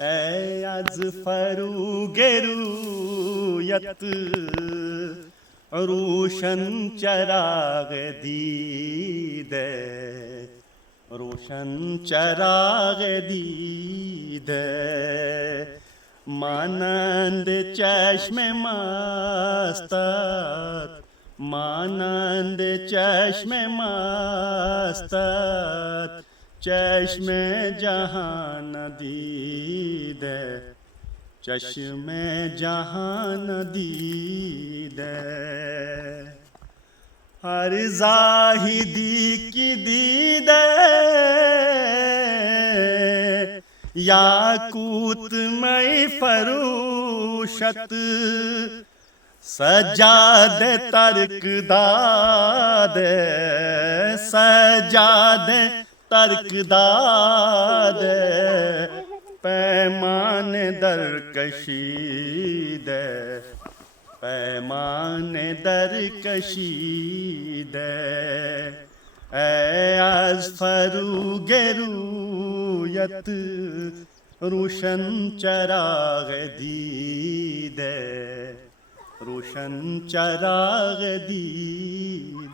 ای از فروغ رویت روشن چراغ دیده، روشن چراغ دیده، مانند چشم مستت، مانند چشم مستت، چشم جهان دیده، چشم جهان دیده. ہر زاہدی کی دیده یاقوت میں فروشت، سجاد ترک دادے، سجاد ترک دادے، پیمان در کشیدے، پیمان در کشیدے. اے از فروغ رویت روشن چراغ دیده، روشن چراغ دیده.